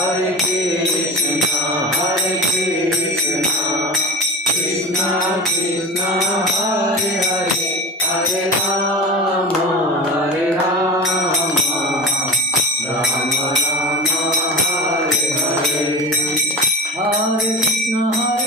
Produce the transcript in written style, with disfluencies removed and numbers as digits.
Hare Krishna, Hare Krishna, Krishna Krishna, Hare Hare, Hare Rama, Hare Rama, Rama Rama, Hare Hare, Hare Krishna, Hare